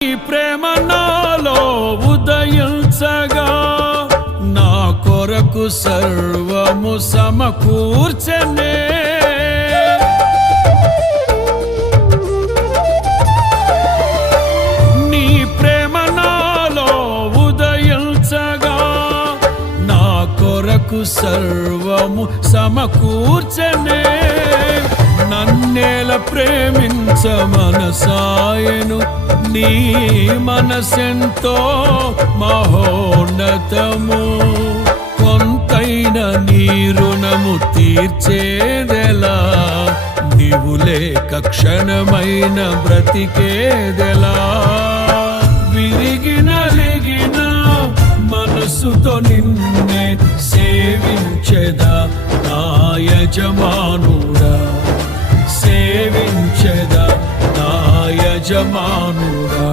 ఈ ప్రేమ నాలో ఉదయించగా నా కొరకు సర్వము సమకూర్చనే. నీ ప్రేమ నాలో ఉదయించగా నా కొరకు సర్వము సమకూర్చనే. నన్నేల ప్రేమించ మనసాయను నీ మనసెంతో మహోన్నతము. కొంతైన నీ రుణము తీర్చేదెలా, నీవు లేక క్షణమైన బ్రతికేదెలా. విరిగిన లిగిన మనసుతో నిన్నే సేవించెదా నా యజమానుడా, సేవించెదా నా యజమానుడా.